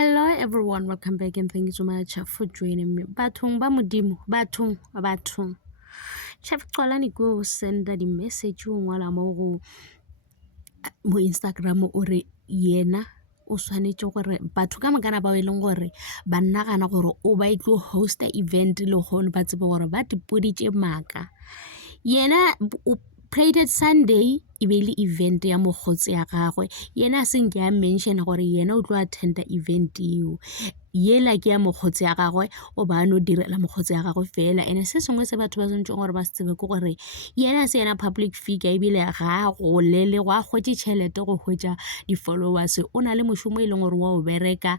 Hello everyone, welcome back and thank you so much for joining me. Bathong ba modimo, bathong. Chef Xolani go send the message o ngwala mo Instagram o re yena o swanetse gore batho ka makana ba e leng gore ba nna kana gore o ba itlo hosta event le gone ba tsebe gore ba dipoditse maka. Yena o played it Sunday e be le event ya mogotsi ya gagwe yena seng ke a mention gore yena o tlo attenda event eo yela ke ya mogotsi ya gagwe o ba no direla mogotsi ya gagwe fela ene se sengwe se batho ba tsentse gore ba se tsebe ke gore yena se yena public figure e bile ga go lele go a gotse tšhelete go hwetša di-followers o na le mošomo e leng gore wa o bereka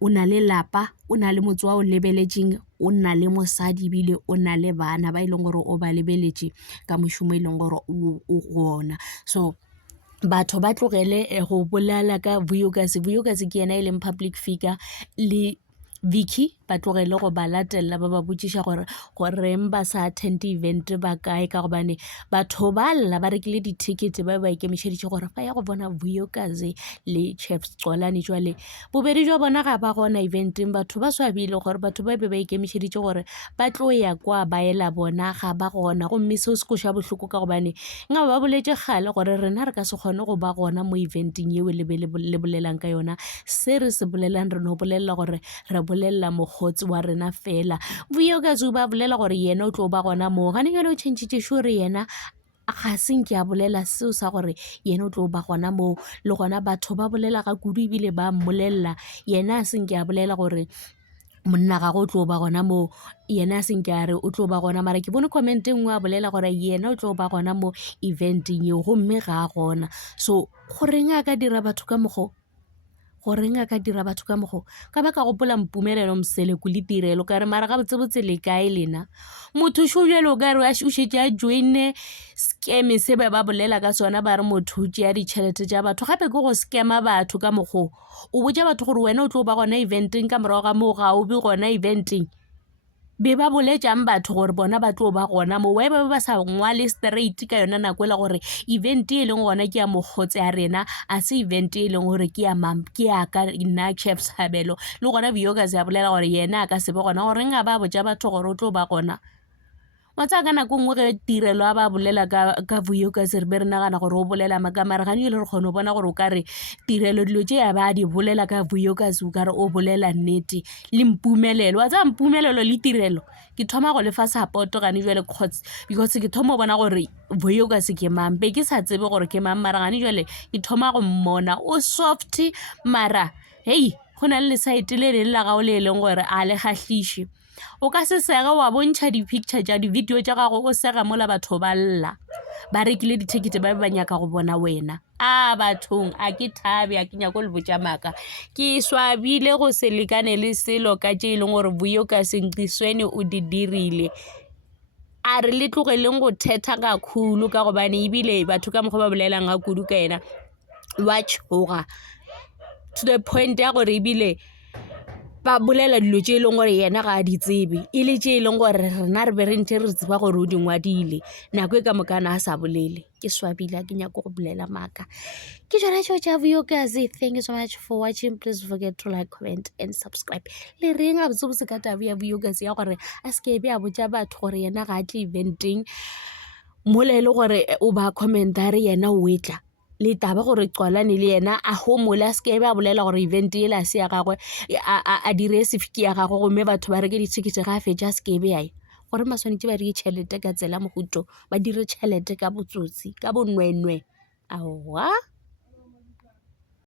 o na le lapa o na le motse wa o lebeletseng o na le mosadi bile o na le bana ba e leng gore o ba lebeletse ka mošomo e leng gore o gona so batho ba tlogele go bolala ka Vuyokazi ke yena e leng public figure le Vicky ba tlogele go ba latella ba ba botsisha gore ba sa attend event ba kae ka gobane batho ba lla ba rekile di-ticket ba ikemišeditše gore fa ya go bona Vuyokazi le Chef Xolani jwale bobedi jwa bona ga ba gona eventeng batho ba swabile gore batho ba be ba ikemišeditše gore ba tlo ya kwa ba ela bona ga ba gona gomme seo se koša bohloko ka gobane nga ba boletse gale gore rena re ka se kgone go ba gona mo eventeng yeo le bolelang ka yona se re se bolelang re no bolela gore re bolela mogotsi wa rena fela Vuyokazi ba bolela gore yena o tlo ba gona mo gane jalo o tšhentšitše sure yena ga seng ke a bolela seo sa gore yena o tlo ba gona mo le gona batho ba bolela ga kudu ebile ba mmolelela yena a seng ke a bolela gore monna ga go tlo ba gona mo yena a seng ke a re o tlo ba gona mara ke bone comment nngwe a bolela gore yena o tlo ba gona mo eventeng eo gomme ga a gona so goreng a ka dira batho ka mogo ka ba ka gopola mpumelelo mseleku le tirelo ka re mara ga botsebotse le kae lena motho šojelo ka re a šušetše a joine scam se ba bolela ka sona ba re motho tšea ditšhelete tša batho gape ke go scama batho ka mogo o botša batho gore wena o tlo ba gona eventeng ka morago ga moo ga o be gona eventeng be ba boletšang batho gore bona ba tlo ba gona mo wa ba sa ngwale straight ka yona nako e le gore event e leng gona ke ya mogotsi a rena a se event e leng gore ke ya ka nna Chef Sabelo le gona Vuyokazi a bolela gore yena a ka se be gona gore nga ba botša batho gore o tlo ba gona wa tsa ka nako nngwe ge tirelo a ba bolela ka Vuyokazi re be re nagana gore o bolela makamara gane le re kgone bona gore o ka re tirelo dilo tše ya ba di bolela ka Vuyokazi o ka re o bolela nnete le mpumelelo wa tsa mpumelelo le tirelo ke thoma go lefa support gane jwale because ke thoma bona gore Vuyokazi ke mang be ke sa tsebe gore ke mang mara gane jwale ke thoma go mmona o soft mara hey go na le site le leng la gago le leng gore a le kgahliše o ka se sega wa bontšha di-picture tša di-video tša gago o sega mola batho ba lla ba rekile di-ticket ba nyaka go bona wena bathong a ke thabe a ke nyako le botša maka ke swabile go se lekane le selo ka tše e leng gore Vuyokazi Nxisweni o di dirile a re le tlogeleng go thetha kakhulu ka gobane ebile batho ka mokgwa ba bolelang ga kudu ka yena wa tšhoga to the point ya gore ebile ba bolela dilo tše e leng gore yena ga a di tsebe e le tše e leng gore rena re be re ntse re tseba gore o di ngwadile nako e ka mokana a sa bolele ke swabile a ke nyako go bolela maka ke tšona tšeo tša Vuyokazi. Thank you so much for watching. Please forget to like, comment and subscribe. Le reng a botsebotse ka tabe ya Vuyokazi ya gore a sekebe a botša batho gore yena ga a tle eventeng mola e le gore o ba commentare yena o etla le taba gore Xolani le yena a homola ske ba bolela gore event e la se ya gagwe a dire sefiki ya gagwe gomme batho ba reke di-ticket ga a fetša skebe yae gore maswanetse ba reke tšhelete ka tsela mohuto ba dire tšhelete ka botsotsi ka bonwenwe aowa